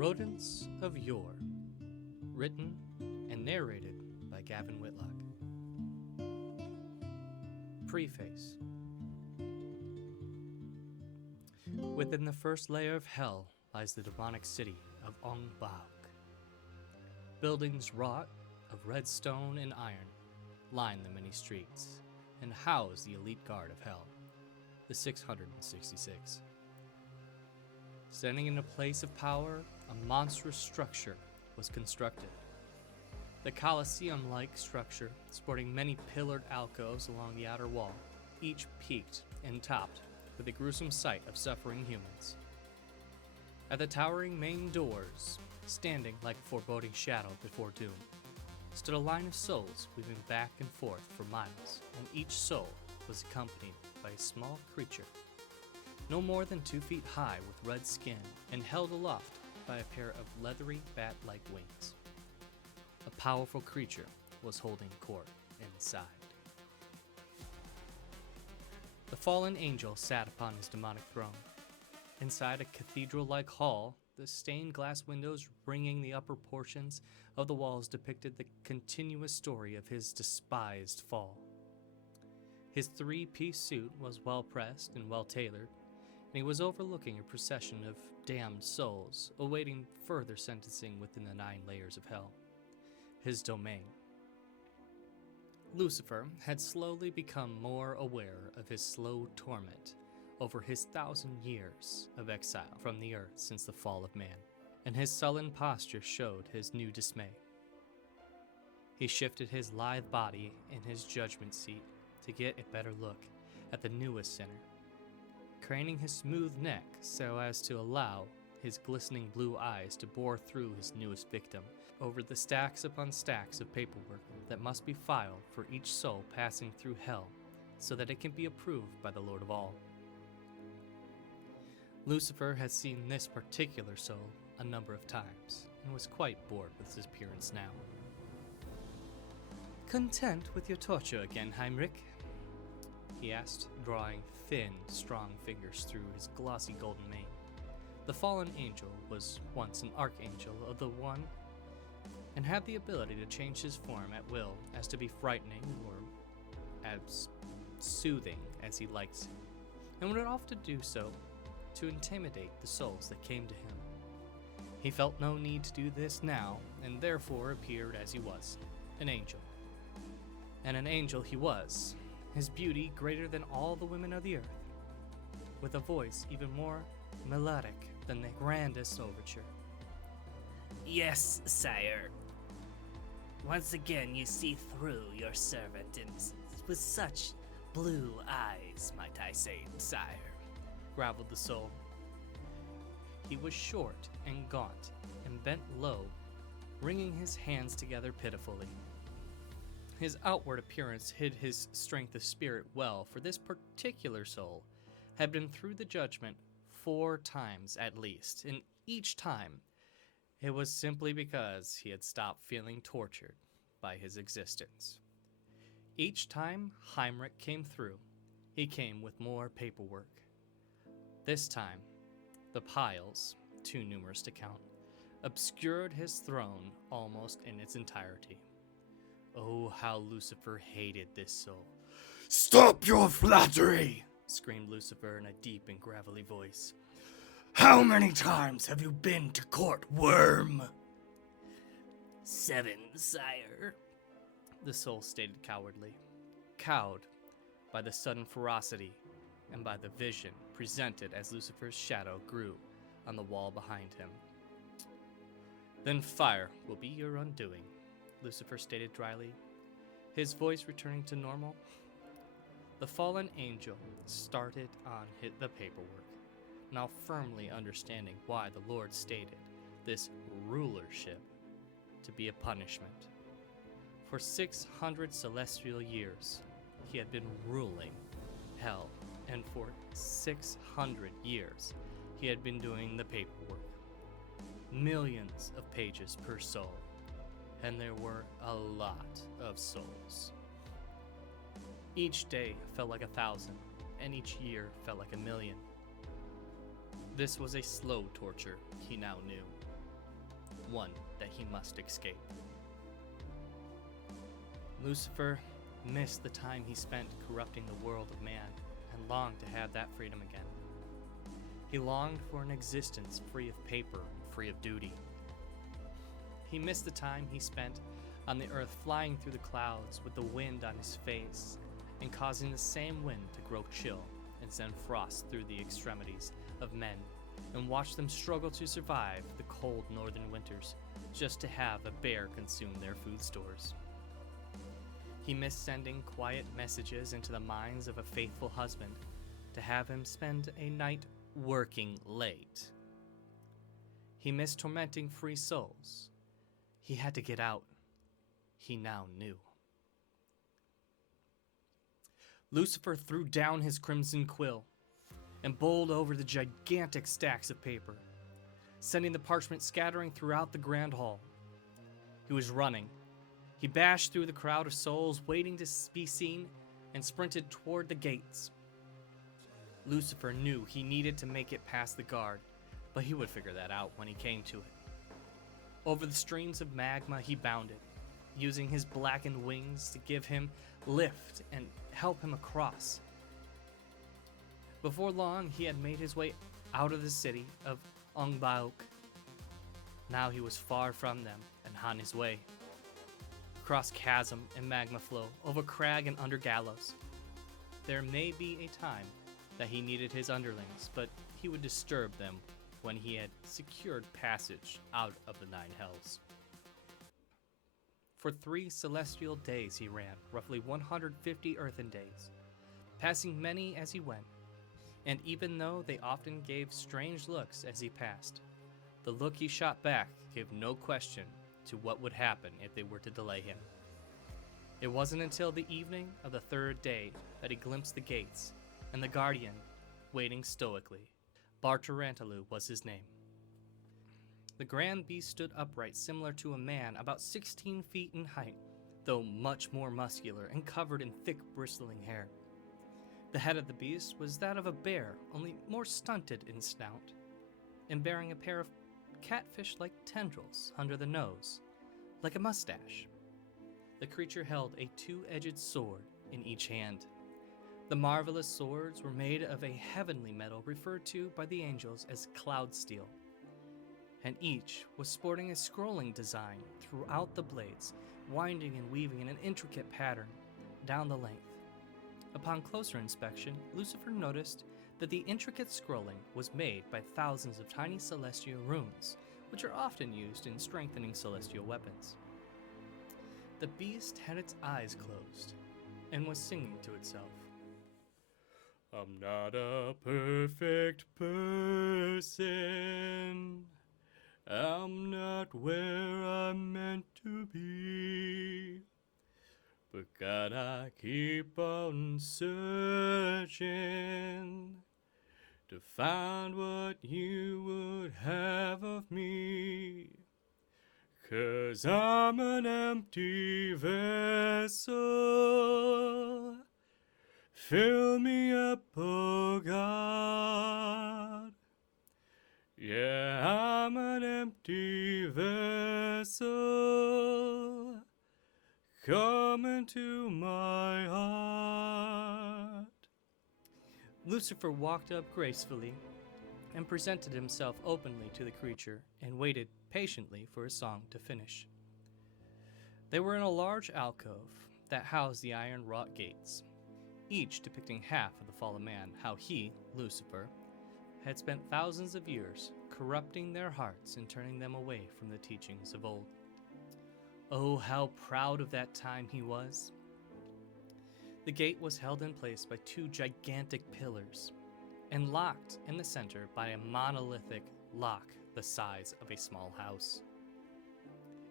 Rodents of Yore, written and narrated by Gavin Whitlock. Preface. Within the first layer of hell lies the demonic city of Ongbauk. Buildings wrought of red stone and iron line the many streets and house the elite guard of hell, the 666. Standing in a place of power, a monstrous structure was constructed. The Colosseum-like structure, sporting many pillared alcoves along the outer wall, each peaked and topped with a gruesome sight of suffering humans. At the towering main doors, standing like a foreboding shadow before doom, stood a line of souls weaving back and forth for miles, and each soul was accompanied by a small creature, no more than 2 feet high with red skin and held aloft by a pair of leathery bat-like wings. A powerful creature was holding court inside. The fallen angel sat upon his demonic throne. Inside a cathedral-like hall, the stained glass windows ringing the upper portions of the walls depicted the continuous story of his despised fall. His 3-piece suit was well-pressed and well-tailored, and he was overlooking a procession of damned souls awaiting further sentencing within the 9 layers of hell, his domain. Lucifer had slowly become more aware of his slow torment over his 1,000 years of exile from the earth since the fall of man, and his sullen posture showed his new dismay. He shifted his lithe body in his judgment seat to get a better look at the newest sinner, craning his smooth neck so as to allow his glistening blue eyes to bore through his newest victim over the stacks upon stacks of paperwork that must be filed for each soul passing through hell so that it can be approved by the Lord of all. Lucifer had seen this particular soul a number of times and was quite bored with his appearance now. "Content with your torture again, Heinrich?" he asked, drawing thin, strong fingers through his glossy golden mane. The fallen angel was once an archangel of the One and had the ability to change his form at will as to be frightening or as soothing as he liked, and would often do so to intimidate the souls that came to him. He felt no need to do this now, and therefore appeared as he was, an angel. And an angel he was, his beauty greater than all the women of the earth, with a voice even more melodic than the grandest overture. "Yes, sire. Once again you see through your servant, and with such blue eyes, might I say, sire," growled the soul. He was short and gaunt and bent low, wringing his hands together pitifully. His outward appearance hid his strength of spirit well, for this particular soul had been through the judgment 4 times at least, and each time it was simply because he had stopped feeling tortured by his existence. Each time Heinrich came through, he came with more paperwork. This time, the piles, too numerous to count, obscured his throne almost in its entirety. Oh, how Lucifer hated this soul. "Stop your flattery!" screamed Lucifer in a deep and gravelly voice. "How many times have you been to court, worm?" 7, sire," the soul stated cowardly, cowed by the sudden ferocity and by the vision presented as Lucifer's shadow grew on the wall behind him. "Then fire will be your undoing," Lucifer stated dryly, his voice returning to normal. The fallen angel started on the paperwork, now firmly understanding why the Lord stated this rulership to be a punishment. For 600 celestial years, he had been ruling hell, and for 600 years, he had been doing the paperwork. Millions of pages per soul, and there were a lot of souls. Each day felt like 1,000, and each year felt like 1,000,000. This was a slow torture, he now knew, one that he must escape. Lucifer missed the time he spent corrupting the world of man and longed to have that freedom again. He longed for an existence free of paper and free of duty. He missed the time he spent on the earth flying through the clouds with the wind on his face and causing the same wind to grow chill and send frost through the extremities of men and watch them struggle to survive the cold northern winters just to have a bear consume their food stores. He missed sending quiet messages into the minds of a faithful husband to have him spend a night working late. He missed tormenting free souls. He had to get out. He now knew. Lucifer threw down his crimson quill and bowled over the gigantic stacks of paper, sending the parchment scattering throughout the grand hall. He was running. He bashed through the crowd of souls waiting to be seen and sprinted toward the gates. Lucifer knew he needed to make it past the guard, but he would figure that out when he came to it. Over the streams of magma he bounded, using his blackened wings to give him lift and help him across. Before long, he had made his way out of the city of Ongbauk. Now he was far from them and on his way. Across chasm and magma flow, over crag and under gallows. There may be a time that he needed his underlings, but he would disturb them when he had secured passage out of the nine hells. For 3 celestial days he ran, roughly 150 earthen days, passing many as he went, and even though they often gave strange looks as he passed, the look he shot back gave no question to what would happen if they were to delay him. It wasn't until the evening of the 3rd day that he glimpsed the gates, and the guardian, waiting stoically. Bartarantalu was his name. The grand beast stood upright, similar to a man, about 16 feet in height, though much more muscular and covered in thick, bristling hair. The head of the beast was that of a bear, only more stunted in snout, and bearing a pair of catfish-like tendrils under the nose, like a mustache. The creature held a 2-edged sword in each hand. The marvelous swords were made of a heavenly metal referred to by the angels as cloud steel, and each was sporting a scrolling design throughout the blades, winding and weaving in an intricate pattern down the length. Upon closer inspection, Lucifer noticed that the intricate scrolling was made by thousands of tiny celestial runes, which are often used in strengthening celestial weapons. The beast had its eyes closed and was singing to itself. I'm not a perfect person. I'm not where I'm meant to be. But God, I keep on searching to find what you would have of me. 'Cause I'm an empty vessel. Fill me up, oh God. Yeah, I'm an empty vessel. Come into my heart. Lucifer walked up gracefully and presented himself openly to the creature and waited patiently for his song to finish. They were in a large alcove that housed the iron-wrought gates, each depicting half of the fallen man, how he, Lucifer, had spent thousands of years corrupting their hearts and turning them away from the teachings of old. Oh, how proud of that time he was. The gate was held in place by 2 gigantic pillars, and locked in the center by a monolithic lock the size of a small house.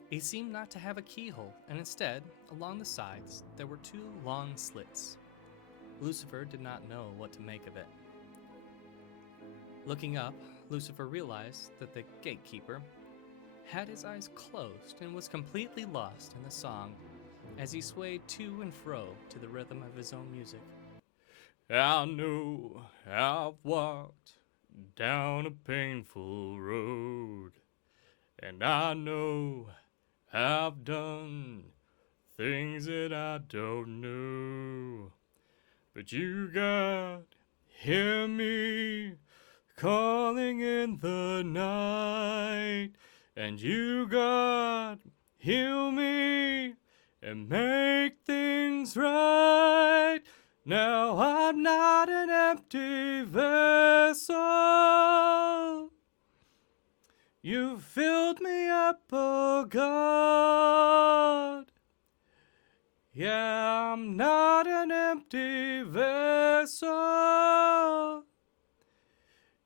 It seemed not to have a keyhole, and instead, along the sides, there were 2 long slits. Lucifer did not know what to make of it. Looking up, Lucifer realized that the gatekeeper had his eyes closed and was completely lost in the song as he swayed to and fro to the rhythm of his own music. I know I've walked down a painful road, and And I know I've done things that I don't know. But you, God, hear me calling in the night. And you, God, heal me and make things right. Now I'm not an empty vessel. You filled me up, oh God. Yeah, I'm not an empty vessel.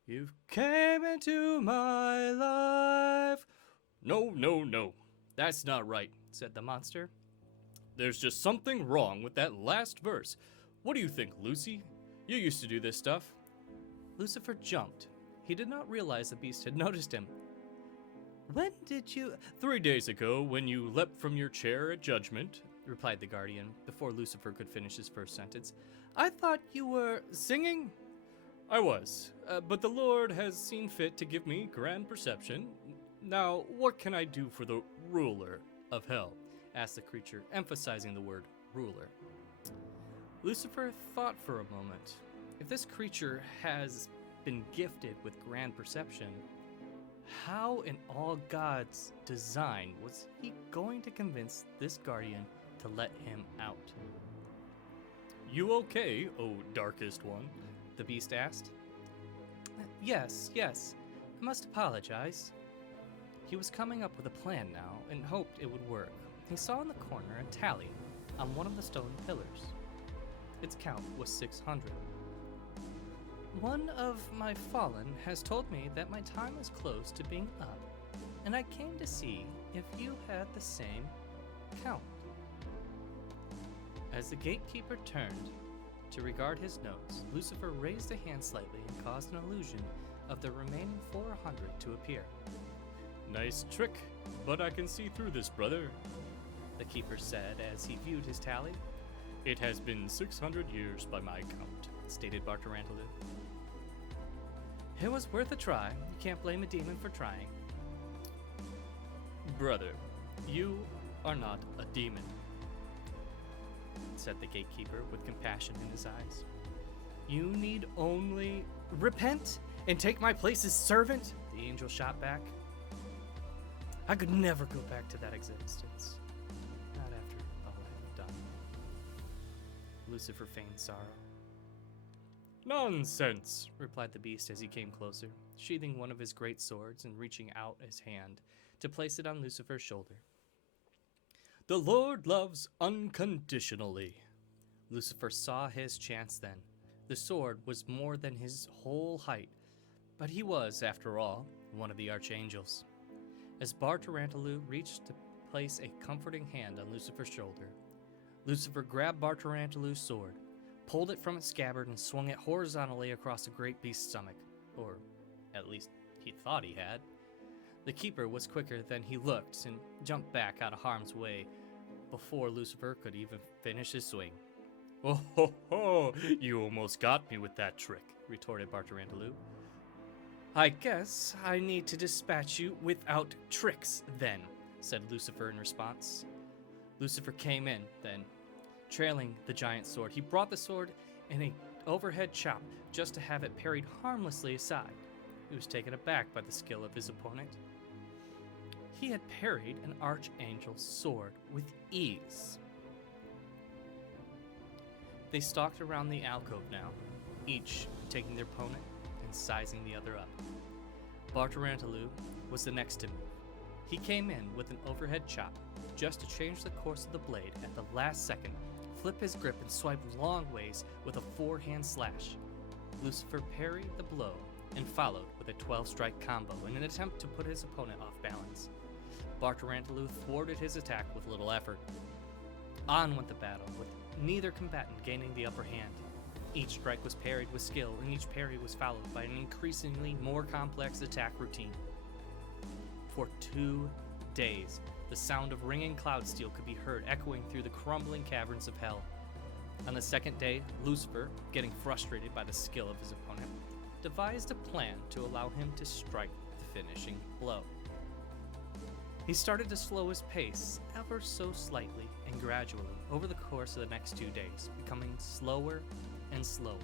You came into my life. No, no, no. That's not right, said the monster. There's just something wrong with that last verse. What do you think, Lucy? You used to do this stuff. Lucifer jumped. He did not realize the beast had noticed him. When did you... 3 days ago, when you leapt from your chair at judgment, replied the guardian, before Lucifer could finish his first sentence. I thought you were singing? I was, but the Lord has seen fit to give me grand perception. Now, what can I do for the ruler of hell? Asked the creature, emphasizing the word ruler. Lucifer thought for a moment. If this creature has been gifted with grand perception, how in all God's design was he going to convince this guardian to let him out? You okay, oh darkest one? The beast asked. Yes. I must apologize. He was coming up with a plan now and hoped it would work. He saw in the corner a tally on one of the stone pillars. Its count was 600. One of my fallen has told me that my time is close to being up, and I came to see if you had the same count. As the gatekeeper turned to regard his notes, Lucifer raised a hand slightly and caused an illusion of the remaining 400 to appear. Nice trick, but I can see through this, brother, the keeper said as he viewed his tally. It has been 600 years by my count, stated Bartarantalu. It was worth a try. You can't blame a demon for trying. Brother, you are not a demon, said the gatekeeper with compassion in his eyes. You need only repent and take my place as servant, the angel shot back. I could never go back to that existence. Not after all I have done. Lucifer feigned sorrow. Nonsense, replied the beast as he came closer, sheathing one of his great swords and reaching out his hand to place it on Lucifer's shoulder. The Lord loves unconditionally. Lucifer saw his chance then. The sword was more than his whole height, but he was, after all, one of the archangels. As Bartarantalu reached to place a comforting hand on Lucifer's shoulder, Lucifer grabbed Bartarantalu's sword, pulled it from its scabbard, and swung it horizontally across the great beast's stomach. Or, at least, he thought he had. The keeper was quicker than he looked and jumped back out of harm's way before Lucifer could even finish his swing. Oh ho ho! You almost got me with that trick, retorted Bartarantalu. I guess I need to dispatch you without tricks, then, said Lucifer in response. Lucifer came in, then, trailing the giant sword. He brought the sword in an overhead chop just to have it parried harmlessly aside. He was taken aback by the skill of his opponent. He had parried an archangel's sword with ease. They stalked around the alcove now, each taking their opponent and sizing the other up. Bartarantalu was the next to move. He came in with an overhead chop, just to change the course of the blade at the last second, flip his grip and swipe long ways with a forehand slash. Lucifer parried the blow and followed with a 12-strike combo in an attempt to put his opponent off balance. Bartarantalu thwarted his attack with little effort. On went the battle, with neither combatant gaining the upper hand. Each strike was parried with skill, and each parry was followed by an increasingly more complex attack routine. For 2 days, the sound of ringing cloud steel could be heard echoing through the crumbling caverns of hell. On the second day, Lucifer, getting frustrated by the skill of his opponent, devised a plan to allow him to strike the finishing blow. He started to slow his pace ever so slightly and gradually over the course of the next 2 days, becoming slower and slower.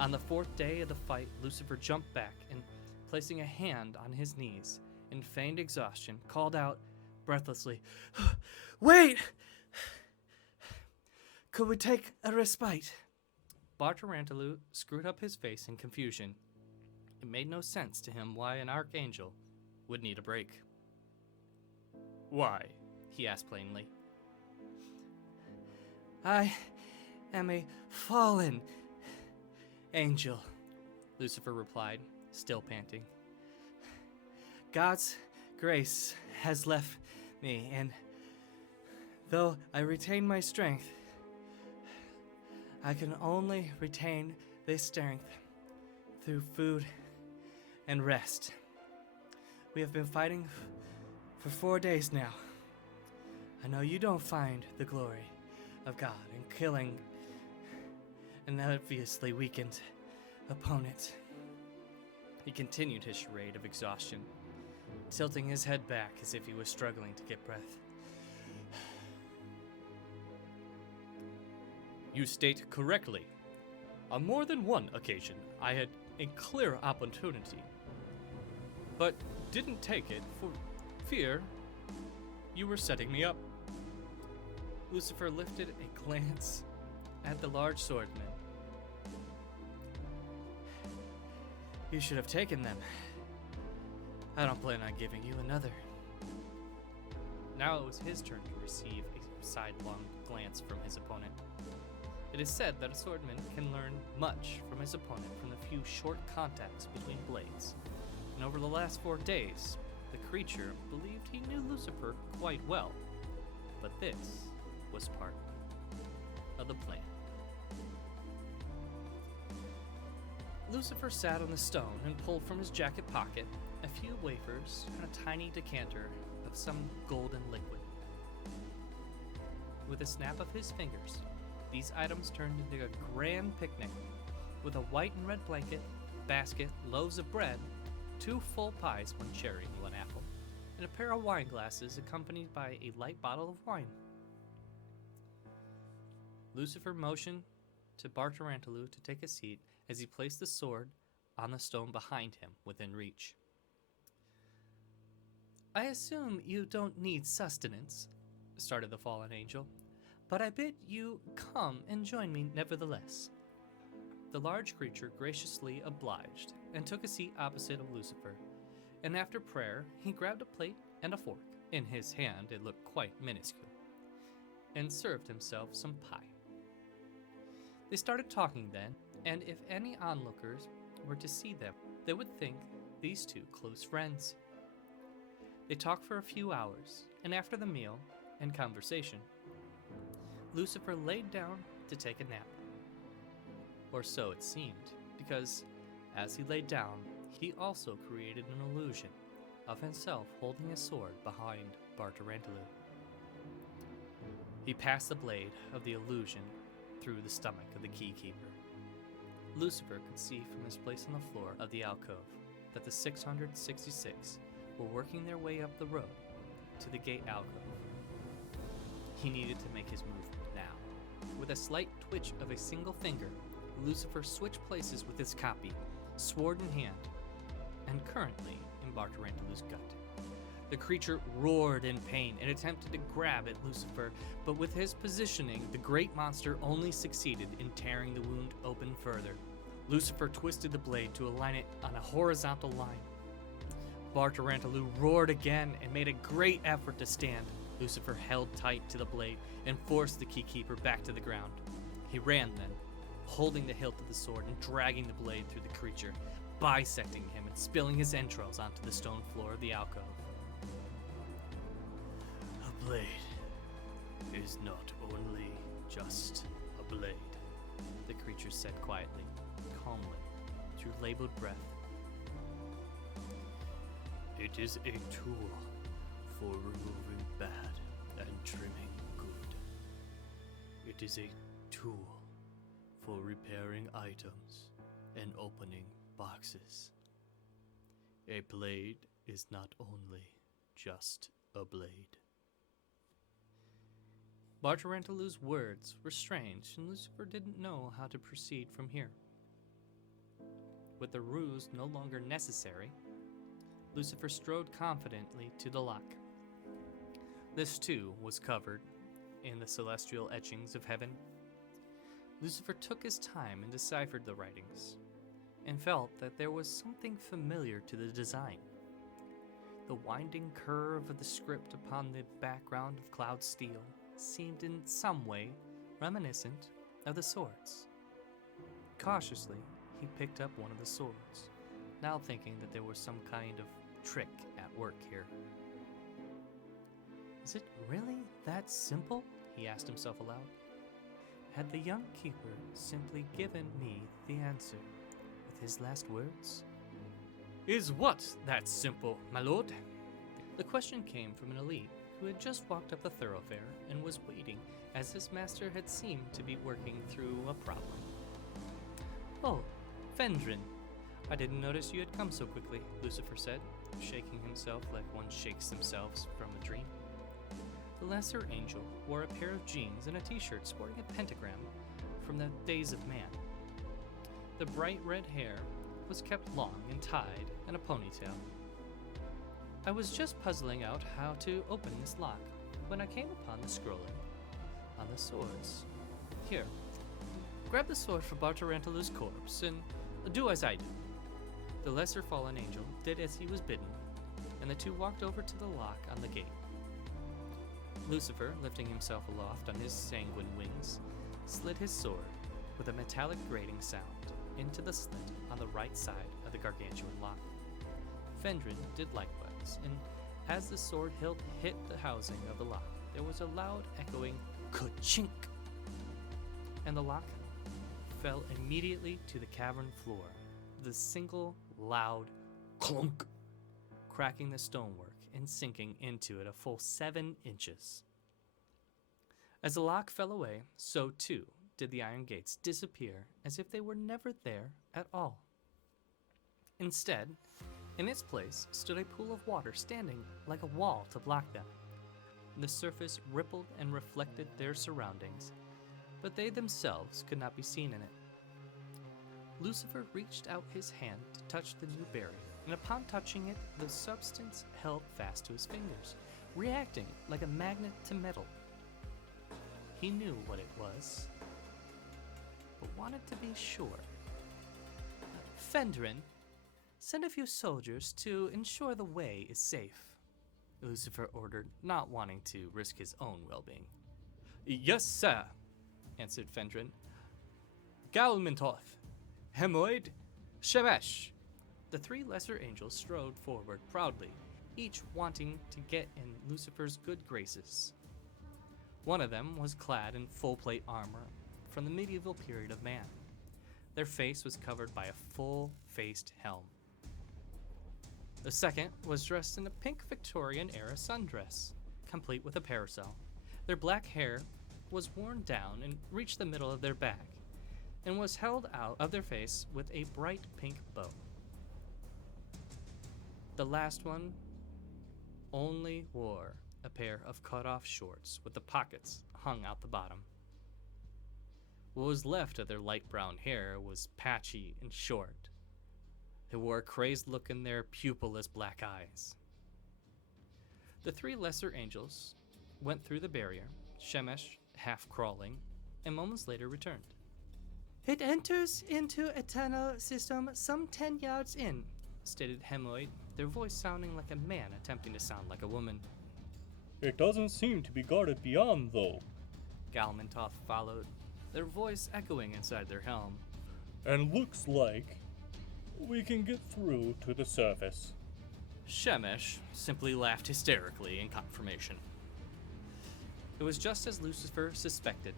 On the 4th day of the fight, Lucifer jumped back and, placing a hand on his knees in feigned exhaustion, called out breathlessly, "Wait! Could we take a respite?" Bartarantalu screwed up his face in confusion. It made no sense to him why an archangel would need a break. "Why?" he asked plainly. "I am a fallen angel," Lucifer replied, still panting. "God's grace has left me, and though I retain my strength, I can only retain this strength through food and rest. We have been fighting for 4 days now. I know you don't find the glory of God in killing an obviously weakened opponent." He continued his charade of exhaustion, tilting his head back as if he was struggling to get breath. "You state correctly. On more than one occasion, I had a clear opportunity, but didn't take it for fear you were setting me up." Lucifer lifted a glance at the large swordsman. "You should have taken them. I don't plan on giving you another." Now it was his turn to receive a sidelong glance from his opponent. It is said that a swordman can learn much from his opponent from the few short contacts between blades, and over the last 4 days, the creature believed he knew Lucifer quite well, but this was part of the plan. Lucifer sat on the stone and pulled from his jacket pocket a few wafers and a tiny decanter of some golden liquid. With a snap of his fingers, these items turned into a grand picnic, with a white and red blanket, basket, loaves of bread, 2 full pies, 1 cherry and 1 apple, and a pair of wine glasses accompanied by a light bottle of wine. Lucifer motioned to Bartarantalu to take a seat as he placed the sword on the stone behind him within reach. "I assume you don't need sustenance," started the fallen angel, "but I bid you come and join me nevertheless." The large creature graciously obliged and took a seat opposite of Lucifer, and after prayer he grabbed a plate and a fork, in his hand it looked quite minuscule, and served himself some pie. They started talking then, and if any onlookers were to see them, they would think these two close friends. They talked for a few hours, and after the meal and conversation, Lucifer laid down to take a nap. Or so it seemed, because as he laid down, he also created an illusion of himself holding a sword behind Bartarantalu. He passed the blade of the illusion through the stomach of the keykeeper. Lucifer could see from his place on the floor of the alcove that the 666 were working their way up the road to the gate alcove. He needed to make his move now. With a slight twitch of a single finger, Lucifer switched places with his copy, sword in hand, and currently in Bartarantalu's gut. The creature roared in pain and attempted to grab at Lucifer, but with his positioning, the great monster only succeeded in tearing the wound open further. Lucifer twisted the blade to align it on a horizontal line. Bartarantalu roared again and made a great effort to stand. Lucifer held tight to the blade and forced the keykeeper back to the ground. He ran then, holding the hilt of the sword and dragging the blade through the creature, bisecting him and spilling his entrails onto the stone floor of the alcove. A blade is not only just a blade, the creature said quietly, calmly, through labored breath. It is a tool for removing bad and trimming good. It is a tool for repairing items and opening boxes. A blade is not only just a blade. Bartarantalu's words were strange, and Lucifer didn't know how to proceed from here. With the ruse no longer necessary, Lucifer strode confidently to the lock. This, too, was covered in the celestial etchings of heaven. Lucifer took his time and deciphered the writings, and felt that there was something familiar to the design. The winding curve of the script upon the background of cloud steel seemed in some way reminiscent of the swords. Cautiously, he picked up one of the swords, now thinking that there was some kind of trick at work here. Is it really that simple? He asked himself aloud. Had the young keeper simply given me the answer with his last words? Is what that simple, my lord? The question came from an elite who had just walked up the thoroughfare and was waiting as his master had seemed to be working through a problem. Oh, Fendrin. I didn't notice you had come so quickly, Lucifer said, shaking himself like one shakes themselves from a dream. The lesser angel wore a pair of jeans and a t-shirt sporting a pentagram from the days of man. The bright red hair was kept long and tied in a ponytail. I was just puzzling out how to open this lock when I came upon the scrolling on the swords. Here, grab the sword from Bartarantalu's corpse and do as I do. The lesser fallen angel did as he was bidden, and the two walked over to the lock on the gate. Lucifer, lifting himself aloft on his sanguine wings, slid his sword with a metallic grating sound into the slit on the right side of the gargantuan lock. Fendrin did likewise, and as the sword hilt hit the housing of the lock, there was a loud echoing ka-chink, and the lock fell immediately to the cavern floor with a single loud clunk, cracking the stonework and sinking into it a full 7 inches. As the lock fell away, so too did the iron gates disappear as if they were never there at all. Instead, in its place stood a pool of water standing like a wall to block them. The surface rippled and reflected their surroundings, but they themselves could not be seen in it. Lucifer reached out his hand to touch the new barrier, and upon touching it, the substance held fast to his fingers, reacting like a magnet to metal. He knew what it was, but wanted to be sure. Fendrin, send a few soldiers to ensure the way is safe, Lucifer ordered, not wanting to risk his own well-being. Yes, sir, answered Fendrin. Galmintoth, Hemoid, Shemesh. The 3 lesser angels strode forward proudly, each wanting to get in Lucifer's good graces. One of them was clad in full-plate armor from the medieval period of man. Their face was covered by a full-faced helm. The second was dressed in a pink Victorian-era sundress, complete with a parasol. Their black hair was worn down and reached the middle of their back, and was held out of their face with a bright pink bow. The last one only wore a pair of cut-off shorts with the pockets hung out the bottom. What was left of their light brown hair was patchy and short. They wore a crazed look in their pupilless black eyes. The 3 lesser angels went through the barrier, Shemesh half crawling, and moments later returned. It enters into a tunnel system some 10 yards in, stated Hemoid, their voice sounding like a man attempting to sound like a woman. It doesn't seem to be guarded beyond, though, Galmintoth followed, their voice echoing inside their helm. and looks like we can get through to the surface. Shemesh simply laughed hysterically in confirmation. It was just as Lucifer suspected.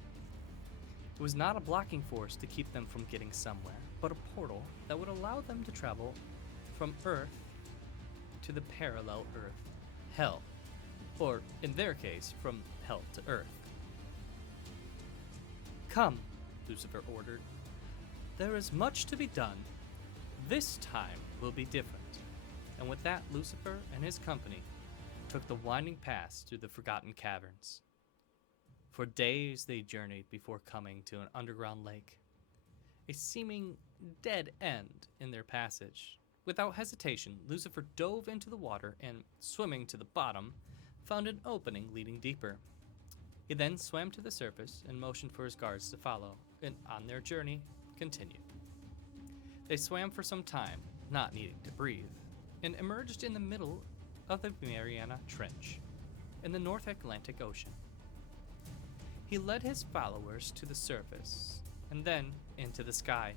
It was not a blocking force to keep them from getting somewhere, but a portal that would allow them to travel from Earth to the parallel Earth, Hell, or in their case, from Hell to Earth. Come, Lucifer ordered. There is much to be done. This time will be different. And with that, Lucifer and his company took the winding paths through the forgotten caverns. For days they journeyed before coming to an underground lake, a seeming dead end in their passage. Without hesitation, Lucifer dove into the water and, swimming to the bottom, found an opening leading deeper. He then swam to the surface and motioned for his guards to follow, and on their journey continued. They swam for some time, not needing to breathe, and emerged in the middle of the Mariana Trench, in the North Atlantic Ocean. He led his followers to the surface, and then into the sky.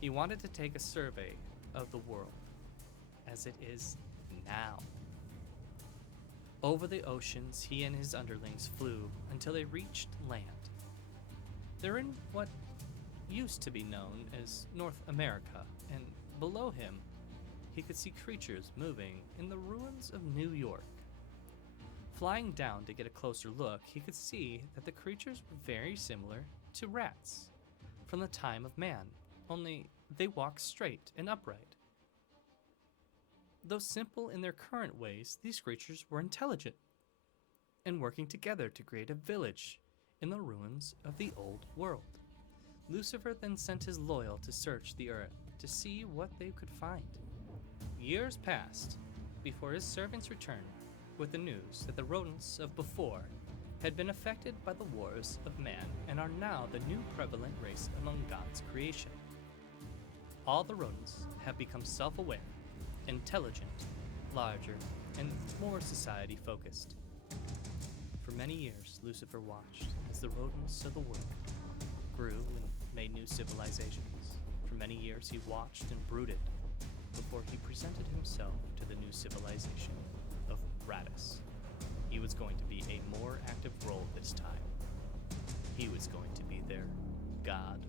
He wanted to take a survey of the world, as it is now. Over the oceans, he and his underlings flew until they reached land. They're in what used to be known as North America, and below him, he could see creatures moving in the ruins of New York. Flying down to get a closer look, he could see that the creatures were very similar to rats from the time of man, only they walked straight and upright. Though simple in their current ways, these creatures were intelligent and working together to create a village in the ruins of the old world. Lucifer then sent his loyal to search the earth to see what they could find. Years passed before his servants returned with the news that the rodents of before had been affected by the wars of man and are now the new prevalent race among God's creation. All the rodents have become self-aware, intelligent, larger, and more society-focused. For many years, Lucifer watched as the rodents of the world grew and made new civilizations. For many years, he watched and brooded before he presented himself to the new civilization of Rodents. He was going to be a more active role this time. He was going to be their god